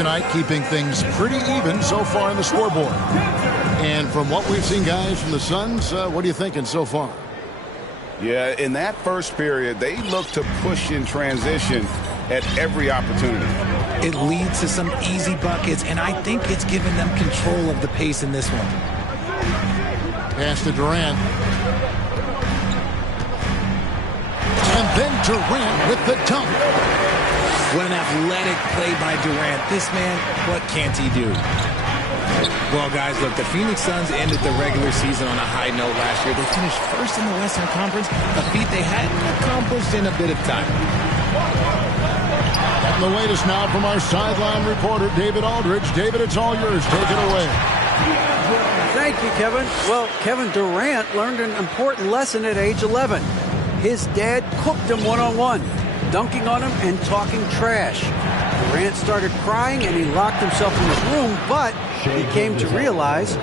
tonight, keeping things pretty even so far on the scoreboard. And from what we've seen, guys, from the Suns, what are you thinking so far? Yeah, in that first period, they look to push in transition at every opportunity. It leads to some easy buckets, and I think it's given them control of the pace in this one. Pass to Durant. And then Durant with the dunk. What an athletic play by Durant. This man, what can't he do? Well, guys, look, the Phoenix Suns ended the regular season on a high note last year. They finished first in the Western Conference, a feat they hadn't accomplished in a bit of time. And the latest now from our sideline reporter, David Aldridge. David, it's all yours. Take it away. Thank you, Kevin. Well, Kevin Durant learned an important lesson at age 11. His dad cooked him one-on-one, dunking on him and talking trash. Durant started crying and he locked himself in his room, but he came to realize,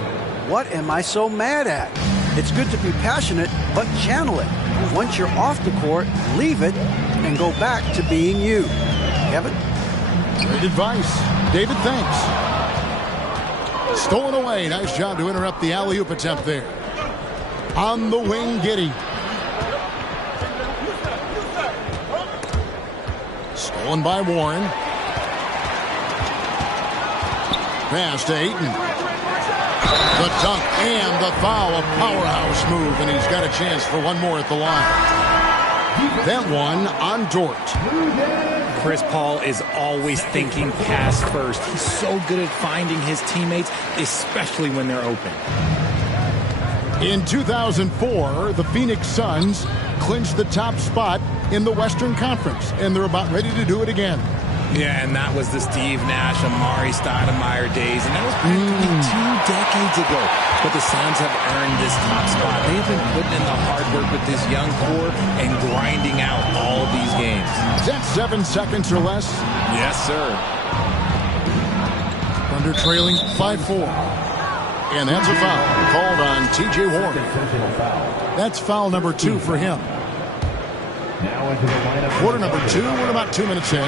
what am I so mad at? It's good to be passionate, but channel it. Once you're off the court, leave it and go back to being you. Kevin? Great advice. David, thanks. Stolen away. Nice job to interrupt the alley-oop attempt there. On the wing, Giddey. Stolen by Warren. Pass to Ayton. The dunk and the foul. A powerhouse move, and he's got a chance for one more at the line. That one on Dort. Chris Paul is always thinking pass first. He's so good at finding his teammates, especially when they're open. In 2004, the Phoenix Suns clinched the top spot in the Western Conference, and they're about ready to do it again. Yeah, and that was the Steve Nash, Amari Stoudemire days, and that was practically 2 decades ago. But the Suns have earned this top spot. They have been putting in the hard work with this young core and grinding out all of these games. Is that 7 seconds or less? Yes, sir. Thunder trailing 5-4. And that's a foul called on T.J. Warren. That's foul number 2 for him. Now into the lineup. Quarter number 2. We're about 2 minutes in.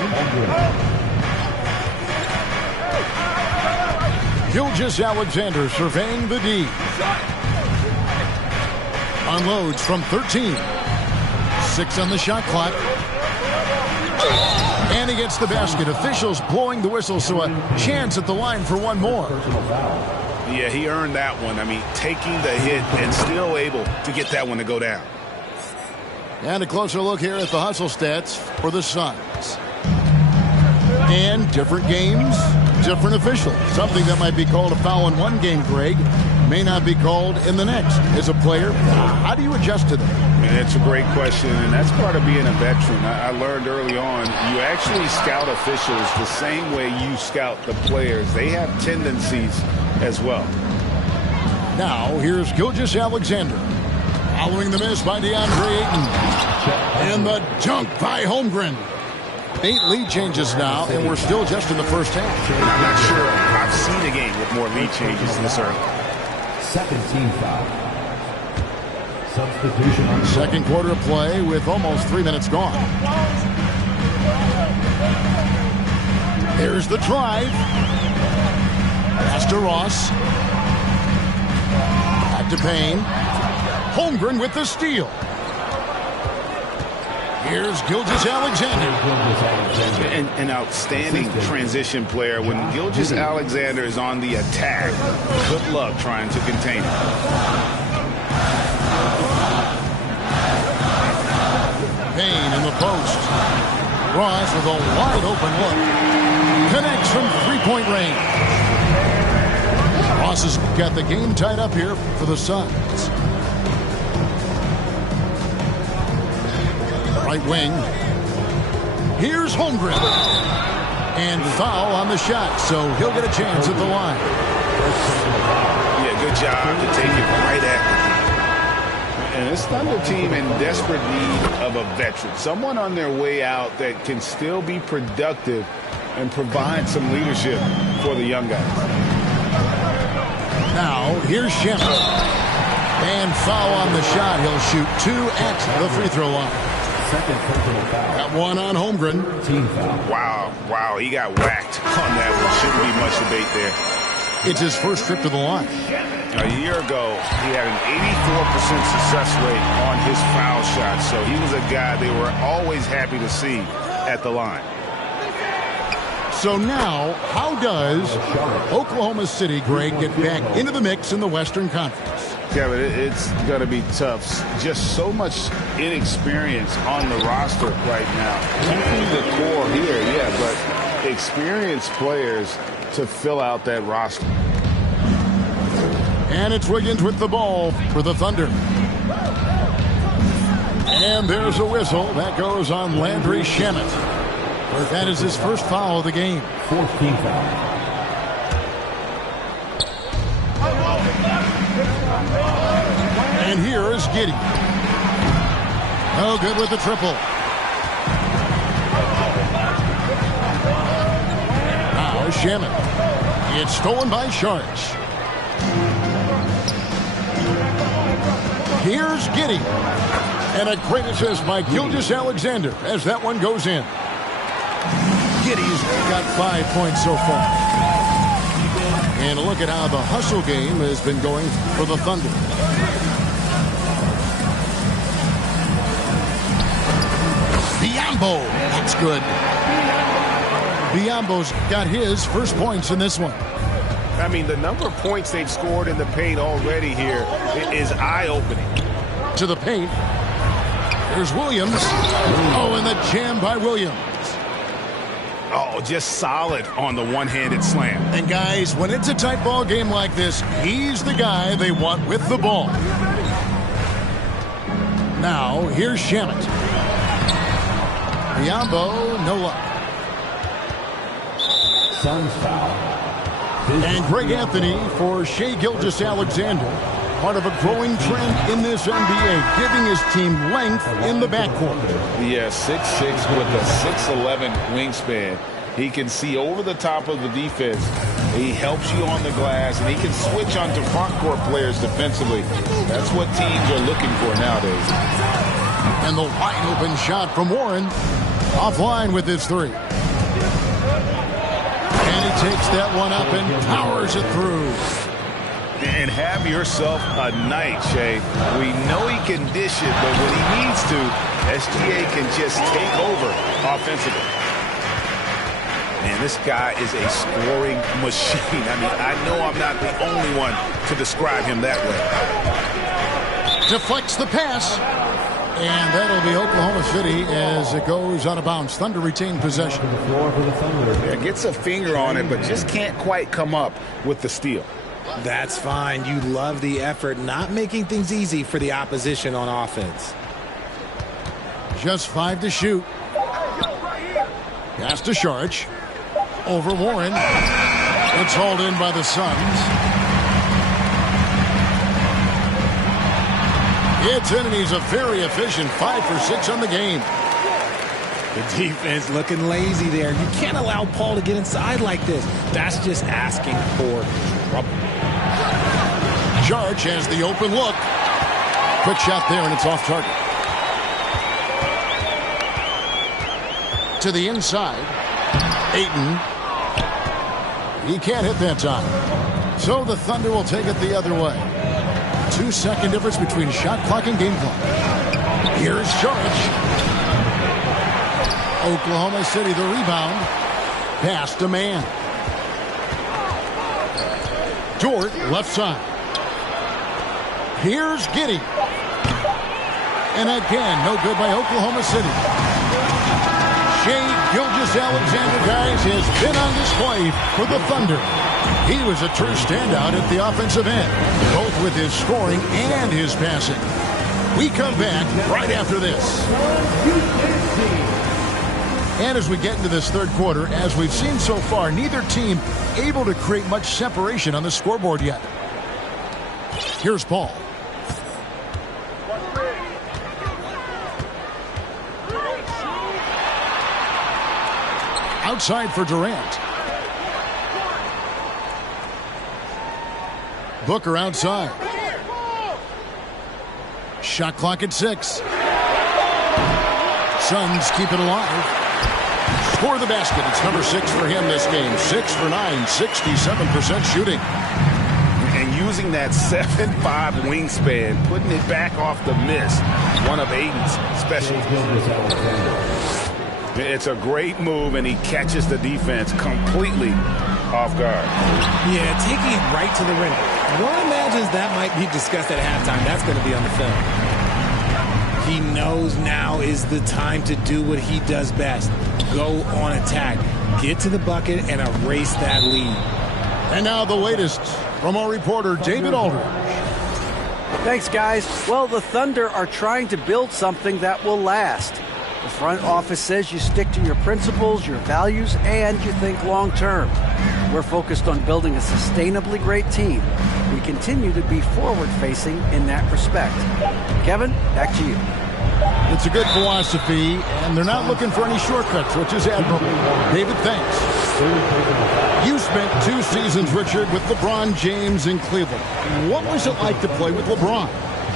Gilgeous-Alexander surveying the D. Unloads from 13. 6 on the shot clock. And he gets the basket. Officials blowing the whistle, so a chance at the line for one more. Yeah, he earned that one. I mean, taking the hit and still able to get that one to go down. And a closer look here at the hustle stats for the Suns. And different games, different officials. Something that might be called a foul in one game, Greg, may not be called in the next. As a player, how do you adjust to that? I mean, it's a great question, and that's part of being a veteran. I learned early on, you actually scout officials the same way you scout the players. They have tendencies as well. Now, here's Gilgeous-Alexander. Following the miss by DeAndre Ayton. And the dunk by Holmgren. 8 lead changes now, and we're still just in the first half. I'm not sure I've seen a game with more lead changes this early. Second team foul. Substitution on Second quarter of play with almost 3 minutes gone. There's the drive. Pass to Ross. Back to Payne. Holmgren with the steal. Here's Gilgeous-Alexander. An outstanding transition player. When Gilgeous-Alexander is on the attack, good luck trying to contain him. Payne in the post. Ross with a wide open look. Connects from three-point range. Ross has got the game tied up here for the Suns. Right wing. Here's Holmgren. And foul on the shot, so he'll get a chance at the line. Yeah, good job to take it right at him. And this Thunder team in desperate need of a veteran. Someone on their way out that can still be productive and provide some leadership for the young guys. Now, here's Shamet. And foul on the shot. He'll shoot 2 at the free throw line. Second personal foul. Got one on Holmgren. Team foul. Wow, he got whacked on that one. Shouldn't be much debate there. It's his first trip to the line. A year ago, he had an 84% success rate on his foul shot, so he was a guy they were always happy to see at the line. So now, how does Oklahoma City, Greg, get back into the mix in the Western Conference? Kevin, it's going to be tough. Just so much inexperience on the roster right now. Keeping the core here, yeah, but experienced players to fill out that roster. And it's Wiggins with the ball for the Thunder. And there's a whistle. That goes on Landry Shamet. That is his first foul of the game. Fourth team foul. And here is Giddey. No good with the triple. Now Shamet. It's stolen by Sharks. Here's Giddey. And a great assist by Gilgeous-Alexander as that one goes in. Giddey's got 5 points so far. And a look at how the hustle game has been going for the Thunder. Biyombo. That's good. Biyombo's got his first points in this one. I mean, the number of points they've scored in the paint already here is eye-opening. To the paint. There's Williams. Oh, and the jam by Williams. Oh, just solid on the one-handed slam. And guys, when it's a tight ball game like this, he's the guy they want with the ball. Now, here's Shamet. Biyombo, no luck. Suns foul. And Greg Anthony for Shai Gilgeous-Alexander. Part of a growing trend in this NBA, giving his team length in the backcourt. Yeah, 6'6" with a 6'11" wingspan. He can see over the top of the defense. He helps you on the glass, and he can switch onto front court players defensively. That's what teams are looking for nowadays. And the wide open shot from Warren. Offline with his three. And he takes that one up and powers it through. And have yourself a night, Shai. We know he can dish it, but when he needs to, SGA can just take over offensively. Man, this guy is a scoring machine. I mean, I know I'm not the only one to describe him that way. Deflects the pass. And that'll be Oklahoma City as it goes out of bounds. Thunder retain possession. The floor for the Thunder. Yeah, gets a finger on it, but just can't quite come up with the steal. That's fine. You love the effort, not making things easy for the opposition on offense. Just 5 to shoot. Pass to Sharch. Over Warren. It's hauled in by the Suns. It's in, and he's a very efficient 5 for 6 on the game. The defense looking lazy there. You can't allow Paul to get inside like this. That's just asking for trouble. Sharch has the open look. Quick shot there, and it's off target. To the inside. Ayton. He can't hit that time. So the Thunder will take it the other way. 2-second difference between shot clock and game clock. Here's Sharch. Oklahoma City the rebound. Pass to man. Dort left side. Here's Giddey. And again, no good by Oklahoma City. Shai Gilgeous-Alexander, guys, has been on display for the Thunder. He was a true standout at the offensive end, both with his scoring and his passing. We come back right after this. And as we get into this third quarter, as we've seen so far, neither team able to create much separation on the scoreboard yet. Here's Paul. Outside for Durant. Booker outside. Shot clock at 6. Suns keep it alive. Score the basket. It's number 6 for him this game. 6 for 9, 67% shooting. And using that 7'5" wingspan, putting it back off the miss, one of Ayton's specialties. It's a great move, and he catches the defense completely off guard. Yeah, taking it right to the rim. One imagines that might be discussed at halftime. That's going to be on the film. He knows now is the time to do what he does best. Go on attack. Get to the bucket and erase that lead. And now the latest from our reporter, David Aldridge. Thanks, guys. Well, the Thunder are trying to build something that will last. The front office says you stick to your principles, your values, and you think long term. We're focused on building a sustainably great team. We continue to be forward-facing in that respect. Kevin, back to you. It's a good philosophy, and they're not looking for any shortcuts, which is admirable. David, thanks. You spent 2 seasons, Richard, with LeBron James in Cleveland. What was it like to play with LeBron?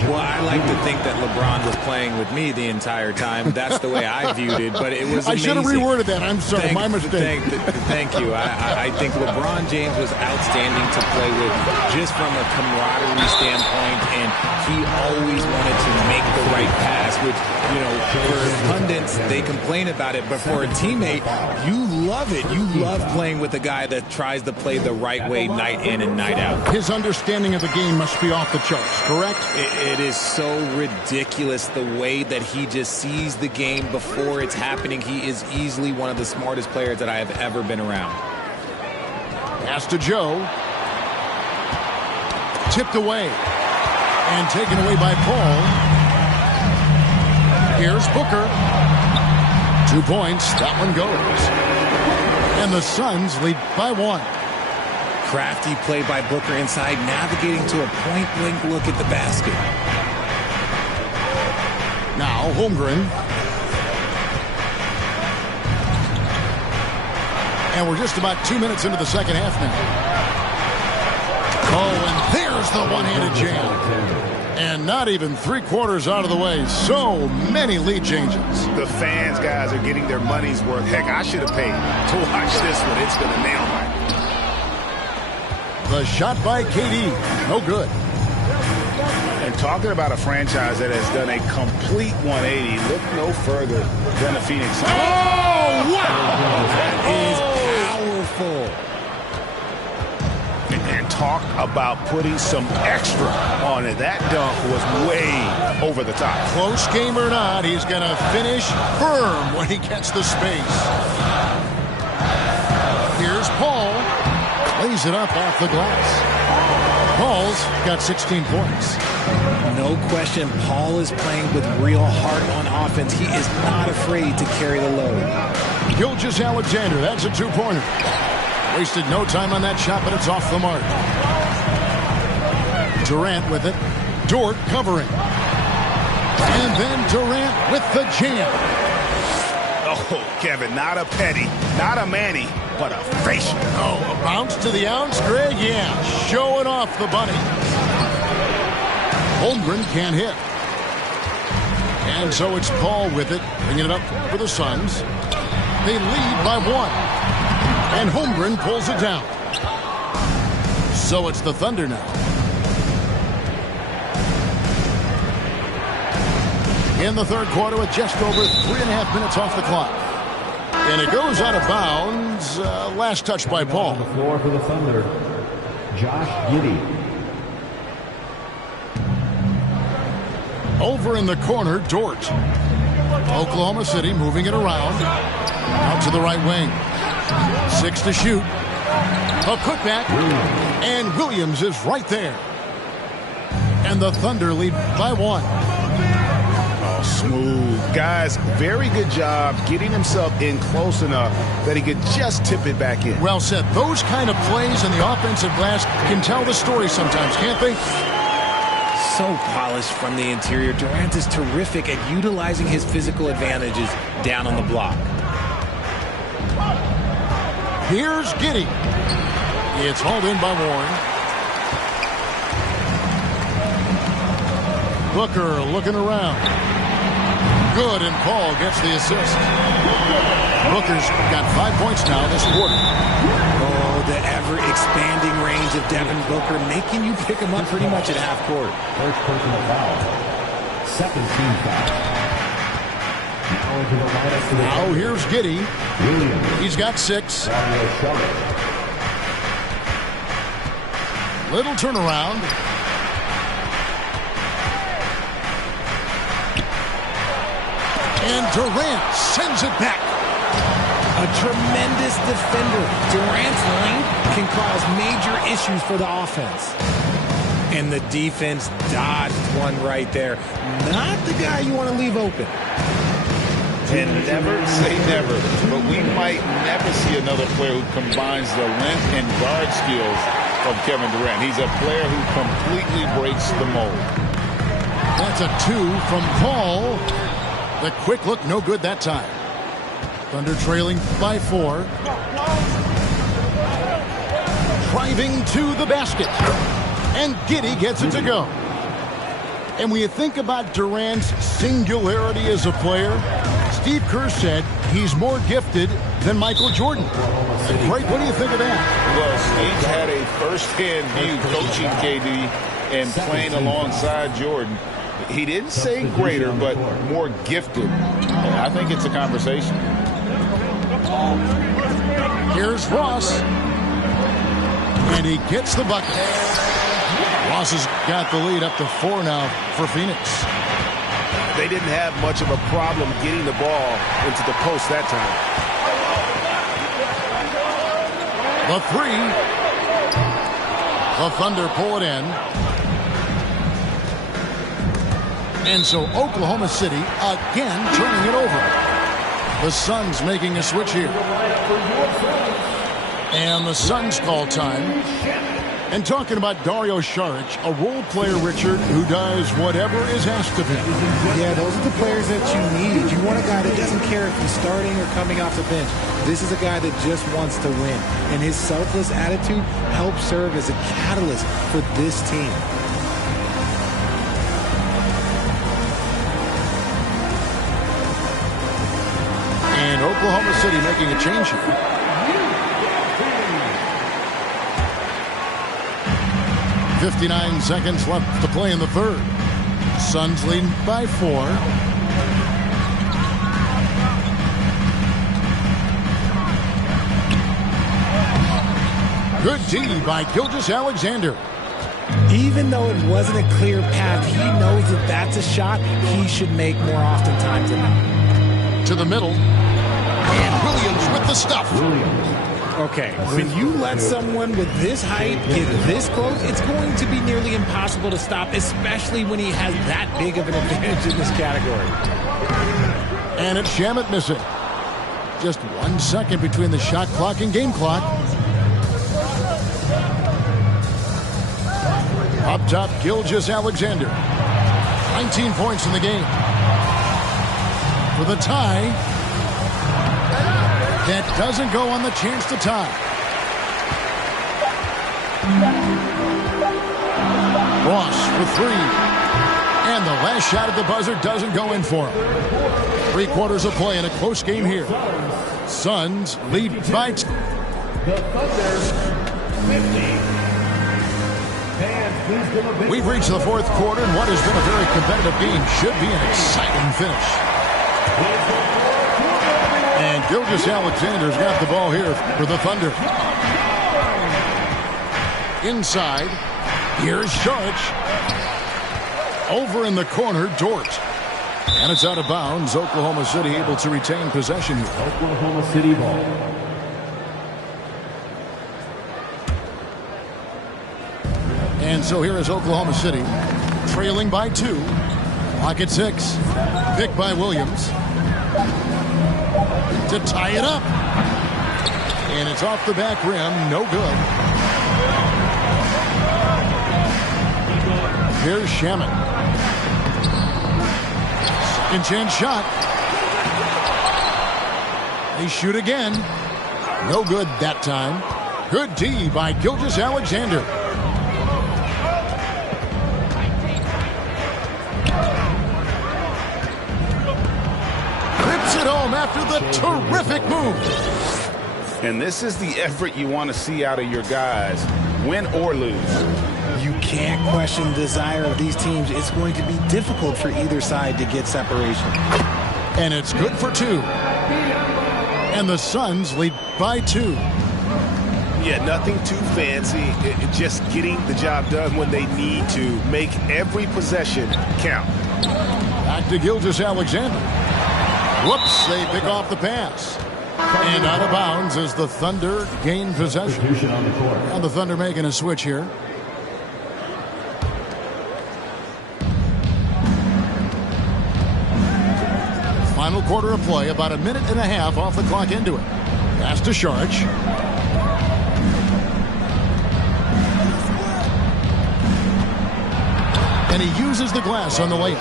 Well, I like to think that LeBron was playing with me the entire time. That's the way I viewed it, but it was amazing. I should have reworded that. I'm sorry, my mistake. Thank you. I think LeBron James was outstanding to play with just from a camaraderie standpoint, and he always wanted to make the right pass, which, you know, for pundits, they complain about it, but for a teammate, you love it. You love playing with a guy that tries to play the right way night in and night out. His understanding of the game must be off the charts, correct? It is so ridiculous the way that he just sees the game before it's happening. He is easily one of the smartest players that I have ever been around. Pass to Joe. Tipped away. And taken away by Paul. Here's Booker. 2 points. That one goes. And the Suns lead by 1. Crafty play by Booker inside, navigating to a point-blank look at the basket. Now Holmgren. And we're just about 2 minutes into the second half now. Oh, and there's the one-handed jam. And not even 3/4 out of the way. So many lead changes. The fans, guys, are getting their money's worth. Heck, I should have paid to watch this one. It's going to nail me. The shot by KD. No good. And talking about a franchise that has done a complete 180, look no further than the Phoenix Suns. Oh, wow! That is powerful. And talk about putting some extra on it. That dunk was way over the top. Close game or not, he's going to finish firm when he gets the space. Here's Paul. Lays it up off the glass. Paul's got 16 points. No question, Paul is playing with real heart on offense. He is not afraid to carry the load. Gilgeous-Alexander, that's a 2-pointer. Wasted no time on that shot, but it's off the mark. Durant with it. Dort covering. And then Durant with the jam. Oh, Kevin, not a Petty, not a Manny, but a facial. Oh, a bounce to the ounce, Greg? Yeah, showing off the bunny. Holmgren can't hit. And so it's Paul with it, bringing it up for the Suns. They lead by 1. And Holmgren pulls it down. So it's the Thunder now. In the third quarter with just over 3.5 minutes off the clock. And it goes out of bounds. Last touch by Paul. On the floor for the Thunder, Josh Giddey. Over in the corner, Dort. Oklahoma City moving it around. Out to the right wing. 6 to shoot. A putback. And Williams is right there. And the Thunder lead by 1. Smooth. Guys, very good job getting himself in close enough that he could just tip it back in. Well said. Those kind of plays in the offensive glass can tell the story sometimes, can't they? So polished from the interior. Durant is terrific at utilizing his physical advantages down on the block. Here's Giddey. It's hauled in by Warren. Booker looking around. Good, and Paul gets the assist. Booker's got 5 points now this quarter. Oh, the ever-expanding range of Devin Booker, making you pick him up pretty much at half court. First personal foul. Second team foul. Now into the lineup for the Now here's Giddey. Williams. He's got 6. Dario Saric. Little turnaround. And Durant sends it back. A tremendous defender. Durant's length can cause major issues for the offense. And the defense dodged one right there. Not the guy you want to leave open. And never say never, but we might never see another player who combines the length and guard skills of Kevin Durant. He's a player who completely breaks the mold. That's a 2 from Paul. The quick look, no good that time. Thunder trailing by 4. Driving to the basket. And Giddey gets it to go. And when you think about Durant's singularity as a player, Steve Kerr said he's more gifted than Michael Jordan. Greg, what do you think of that? Well, Steve had a first-hand view coaching KD and playing alongside Jordan. He didn't say greater, but more gifted. And I think it's a conversation. Here's Ross. And he gets the bucket. Ross has got the lead up to 4 now for Phoenix. They didn't have much of a problem getting the ball into the post that time. The 3. The Thunder pull it in. And so Oklahoma City again turning it over. The Suns making a switch here. And the Suns call time. And talking about Dario Saric, a role player, Richard, who does whatever is asked of him. Yeah, those are the players that you need. You want a guy that doesn't care if he's starting or coming off the bench. This is a guy that just wants to win. And his selfless attitude helps serve as a catalyst for this team. And Oklahoma City making a change here. .59 seconds left to play in the third. Suns leading by 4. Good D by Gilgeous-Alexander. Even though it wasn't a clear path, he knows that that's a shot he should make more oftentimes than not. To the middle. And Williams with the stuff. Okay, when you let someone with this height get this close, it's going to be nearly impossible to stop, especially when he has that big of an advantage in this category. And it's Shamet missing. Just 1 second between the shot clock and game clock. Up top, Gilgeous-Alexander. 19 points in the game. For the tie. That doesn't go on the chance to tie. Ross for 3. And the last shot at the buzzer doesn't go in for him. 3 quarters of play in a close game here. Suns lead by 2. We've reached the 4th quarter, and what has been a very competitive game should be an exciting finish. And Gilgeous-Alexander's got the ball here for the Thunder. Inside, here's Saric. Over in the corner, Dort. And it's out of bounds. Oklahoma City able to retain possession here. Oklahoma City ball. And so here is Oklahoma City, trailing by 2. Clock at 6. Picked by Williams. To tie it up. And it's off the back rim. No good. Here's Shamet. Second chance shot. They shoot again. No good that time. Good D by Gilgeous-Alexander. home after the terrific move. And this is the effort you want to see out of your guys, win or lose. You can't question the desire of these teams. It's going to be difficult for either side to get separation. And it's good for 2. And the Suns lead by 2. Yeah, nothing too fancy. Just getting the job done when they need to. Make every possession count. Back to Gilgeous-Alexander. Whoops, they pick off the pass. And out of bounds as the Thunder gain possession. On the court. And the Thunder making a switch here. Final quarter of play, about a minute and a half off the clock into it. Pass to Saric. And he uses the glass on the layup.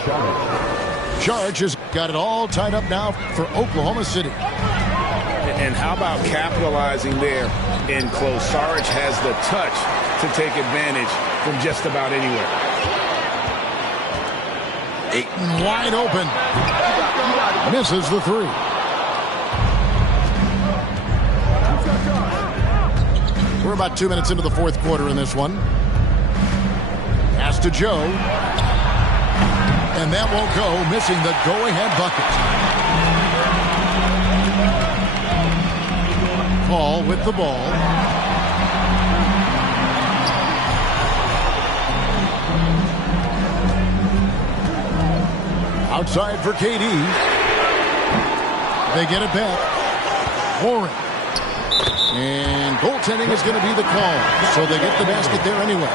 Saric has got it all tied up now for Oklahoma City. And how about capitalizing there in close? Saric has the touch to take advantage from just about anywhere. Ayton wide open. Misses the 3. We're about 2 minutes into the fourth quarter in this one. Pass to Joe. And that won't go, missing the go-ahead bucket. Paul with the ball. Outside for KD. They get it back. Warren. And goaltending is going to be the call. So they get the basket there anyway.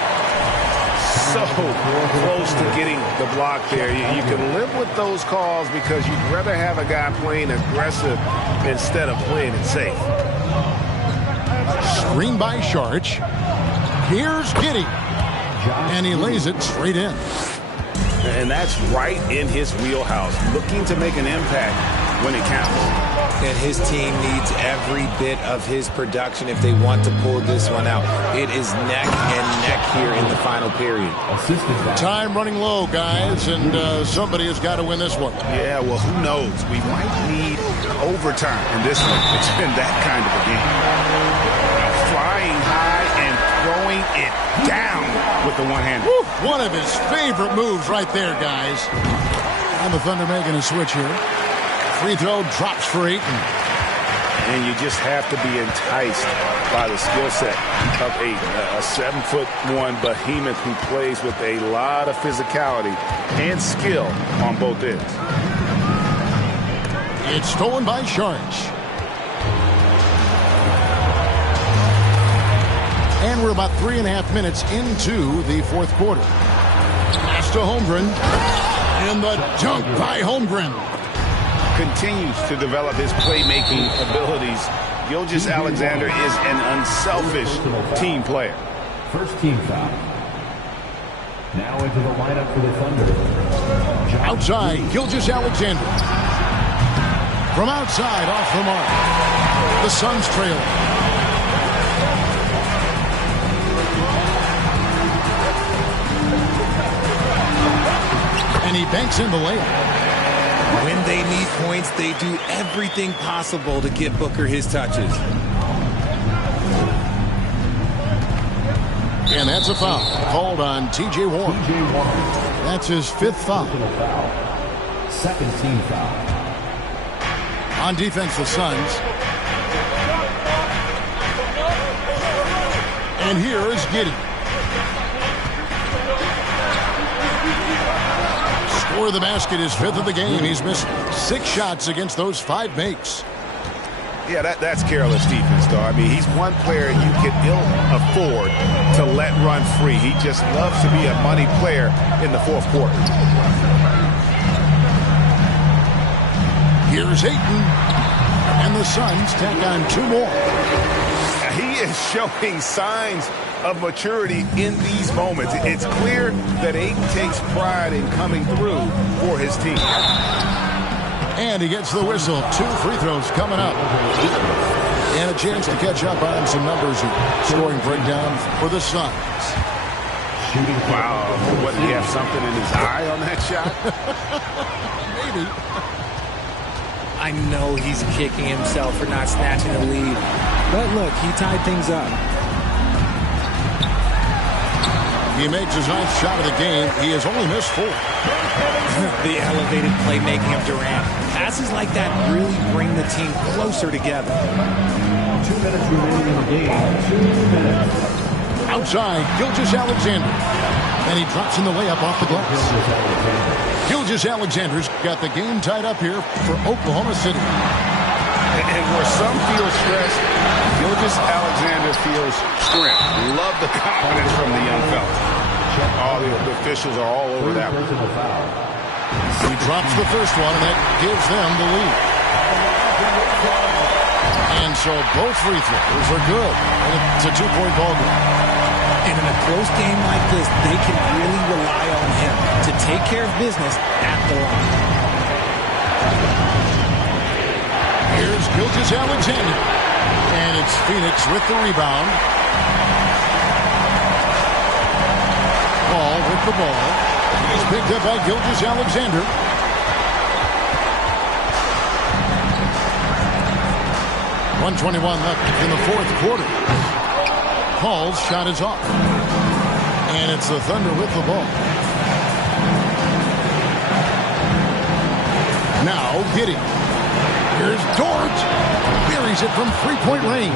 So close to getting the block there. You can live with those calls because you'd rather have a guy playing aggressive instead of playing it safe. Screen by Saric. Here's Giddey. And he lays it straight in. And that's right in his wheelhouse. Looking to make an impact when it counts. And his team needs every bit of his production if they want to pull this one out. It is neck and neck here in the final period. Time running low, guys, and somebody has got to win this one. Yeah, well, who knows? We might need overtime in this one. It's been that kind of a game. Flying high and throwing it down with the one-hander. One of his favorite moves right there, guys. And the Thunder making a switch here. Free throw drops for Ayton. And you just have to be enticed by the skill set of Ayton, a 7'1" behemoth who plays with a lot of physicality and skill on both ends. It's stolen by Saric. And we're about 3.5 minutes into the fourth quarter. Pass to Holmgren. And the dunk by Holmgren. Continues to develop his playmaking abilities. Gilgeous-Alexander is an unselfish team player. First team foul. Now into the lineup for the Thunder. Outside, Gilgeous-Alexander. From outside, off the mark. The Suns trail. And he banks in the layup. When they need points, they do everything possible to get Booker his touches. And that's a foul called on T.J. Warren. That's his 5th foul. Second team foul. On defense, the Suns. And here is Giddey. Score of the basket is 5th of the game. He's missed 6 shots against those 5 makes. Yeah, that's careless defense, though. I mean, he's one player you can ill afford to let run free. He just loves to be a money player in the fourth quarter. Here's Ayton. And the Suns tack on 2 more. He is showing signs of maturity in these moments. It's clear that Ayton takes pride in coming through for his team. And he gets the whistle. 2 free throws coming up. And a chance to catch up on some numbers here. Scoring breakdown for the Suns. Wow. What, did he have something in his eye on that shot? Maybe. I know he's kicking himself for not snatching the lead. But look, he tied things up. He makes his 9th shot of the game. He has only missed 4. The elevated playmaking of Durant. Passes like that really bring the team closer together. 2 minutes remaining in the game. 2 minutes. Outside, Gilgeous-Alexander. And he drops in the layup off the glass. Gilgeous-Alexander's got the game tied up here for Oklahoma City. And where some feel stressed, Gilgeous-Alexander feels strength. Love the confidence from the young fella. All the officials are all over that one. He drops the first one, and that gives them the lead. And so both free throws are good. And it's a 2-point ball game. And in a close game like this, they can really rely on him to take care of business at the line. Here's Gilgeous-Alexander. And it's Phoenix with the rebound. Ball with the ball. He's picked up by Gilgeous-Alexander. .121 left in the 4th quarter. Paul's shot is off. And it's the Thunder with the ball. Now Giddey. Here's Dort. Buries it from 3-point range.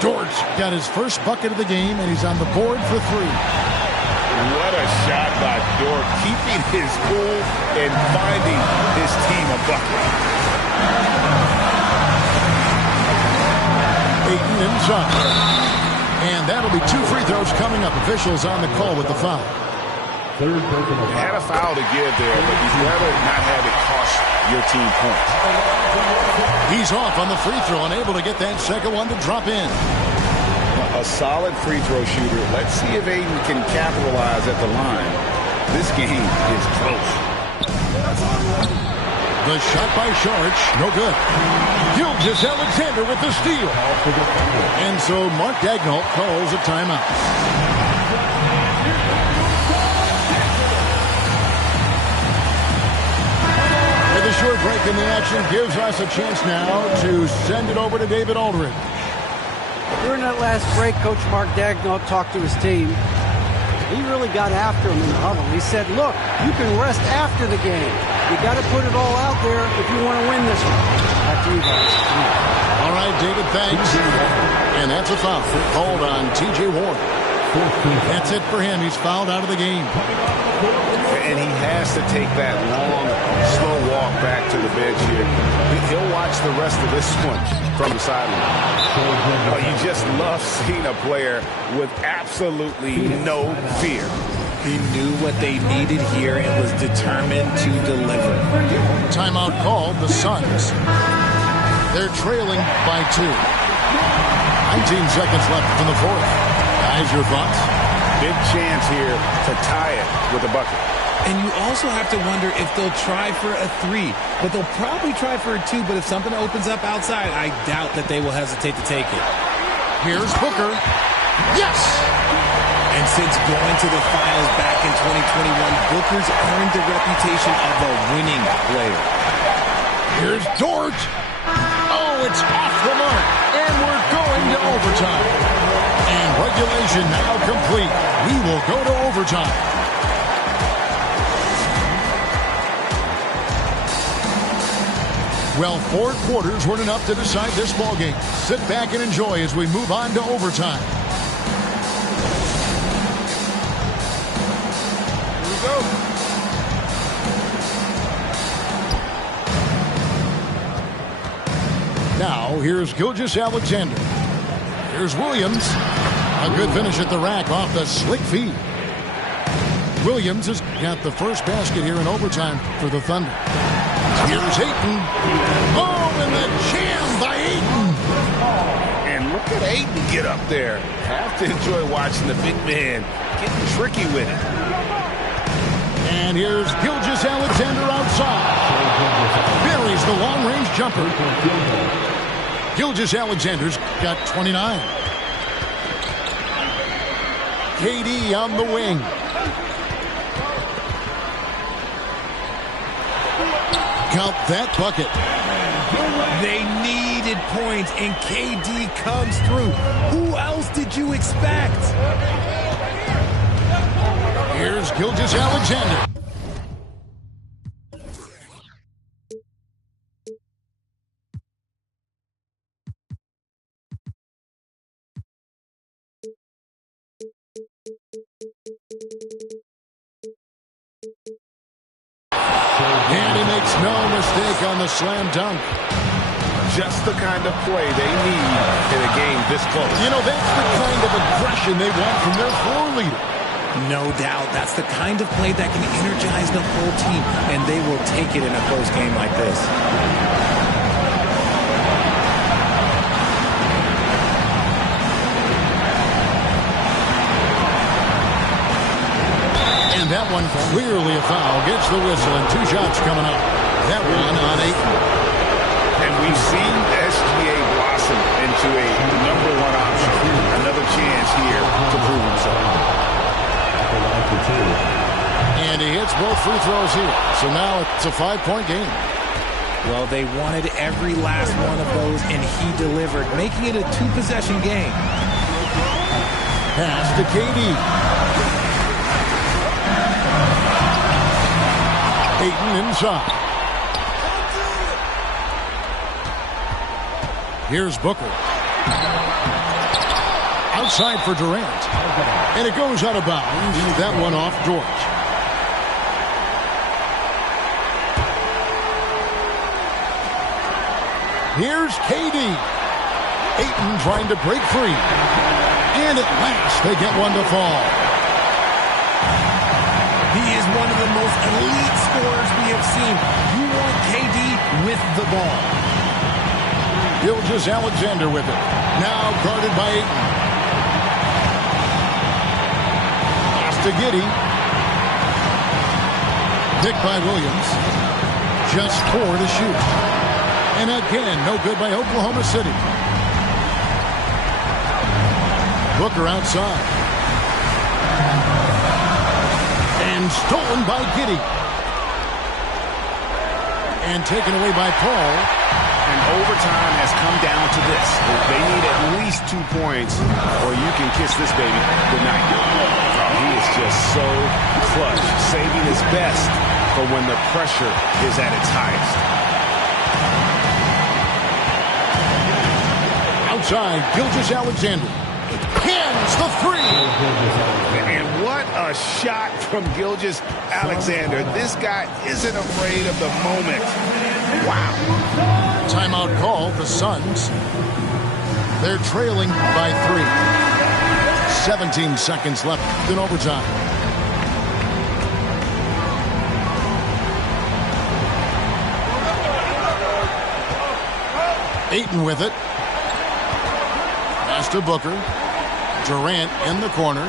Dort got his first bucket of the game, and he's on the board for 3. What a shot by Dort, keeping his cool and finding his team a bucket. Ayton inside. And that'll be 2 free throws coming up. Officials on the call with the foul. Third personal foul. Had a foul to give there, but you'd rather not have it cost your team points. He's off on the free throw, unable to get that second one to drop in. A solid free throw shooter. Let's see if Ayton can capitalize at the line. This game is close. The shot by Saric, no good. Gilgeous-Alexander with the steal. And so Mark Daigneault calls a timeout. With a short break in the action gives us a chance now to send it over to David Aldridge. During that last break, Coach Mark Daigneault talked to his team. He really got after him in the huddle. He said, look, you can rest after the game. You got to put it all out there if you want to win this one. Back to you guys. All right, David, thanks. And that's a foul called on T.J. Warren. That's it for him. He's fouled out of the game. And he has to take that long, slow walk back to the bench here. He'll watch the rest of this one from the sideline. You just love seeing a player with absolutely no fear. He knew what they needed here and was determined to deliver. Timeout called, the Suns. They're trailing by 2. 19 seconds left in the 4th. Guys, your thoughts? Big chance here to tie it with a bucket. And you also have to wonder if they'll try for a 3. But they'll probably try for a 2. But if something opens up outside, I doubt that they will hesitate to take it. Here's Booker. Yes! And since going to the finals back in 2021, Booker's earned the reputation of a winning player. Here's Dort. Oh, it's off the mark. And we're going to overtime. And regulation now complete. We will go to overtime. Well, 4 quarters weren't enough to decide this ballgame. Sit back and enjoy as we move on to overtime. Here we go. Now, here's Gilgeous-Alexander. Here's Williams. A good finish at the rack off the slick feed. Williams has got the first basket here in overtime for the Thunder. Here's Ayton. Oh, and the jam by Ayton. And look at Ayton get up there. Have to enjoy watching the big man getting tricky with it. And here's Gilgeous-Alexander outside. Buries the long-range jumper. Gilgeous-Alexander's got 29. KD on the wing. Count that bucket. They needed points, and KD comes through. Who else did you expect? Here's Gilgeous-Alexander. And he makes no mistake on the slam dunk. Just the kind of play they need in a game this close. You know, that's the kind of aggression they want from their floor leader. No doubt. That's the kind of play that can energize the whole team, and they will take it in a close game like this. And that one clearly a foul. Gets the whistle, and 2 shots coming up. That one on Ayton. And we've seen SGA blossom into a #1 option. Another chance here to prove himself. And he hits both free throws here. So now it's a 5-point game. Well, they wanted every last one of those, and he delivered, making it a 2-possession game. Pass to KD. Ayton inside. Here's Booker. Outside for Durant. And it goes out of bounds. That one off George. Here's KD. Ayton trying to break free. And at last they get one to fall. He is one of the most elite scorers we have seen. You want KD with the ball. Gilgeous-Alexander with it. Now guarded by Ayton. Pass to Giddey. Picked by Williams. Just 4 to shoot. And again, no good by Oklahoma City. Booker outside. And stolen by Giddey. And taken away by Paul. And overtime has come down to this. They need at least 2 points, or you can kiss this baby goodnight. He is just so clutch, saving his best for when the pressure is at its highest. Outside, Gilgeous-Alexander. Hands the 3. And what a shot from Gilgeous-Alexander. This guy isn't afraid of the moment. Wow. Timeout call, the Suns. They're trailing by 3. 17 seconds left in overtime. Ayton with it. Pass to Booker. Durant in the corner.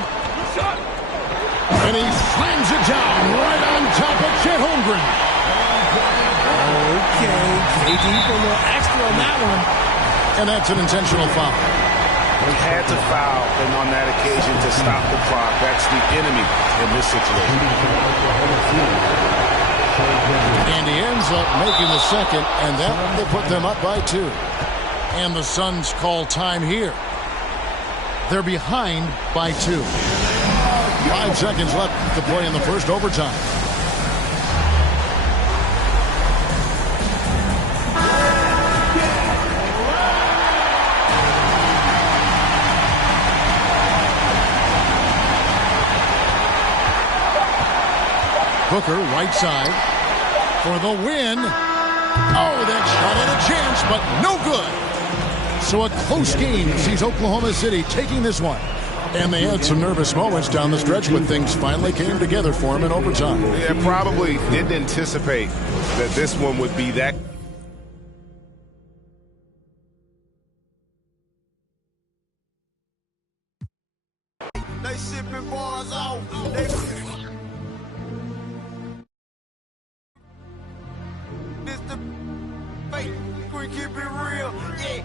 And he slams it down right on top of Chet Holmgren. Okay, KD for a little extra on that one. And that's an intentional foul. He had to foul, and on that occasion to stop the clock. That's the enemy in this situation. And he ends up making the second, and that will put them up by 2. And the Suns call time here. They're behind by 2. 5 seconds left to play in the first overtime. Booker, right side, for the win. Oh, that shot had a chance, but no good. So a close game sees Oklahoma City taking this one. And they had some nervous moments down the stretch, but things finally came together for them in overtime. Yeah, probably didn't anticipate that this one would be that. They shipping bars off. This the fake. We keep it real. Yeah.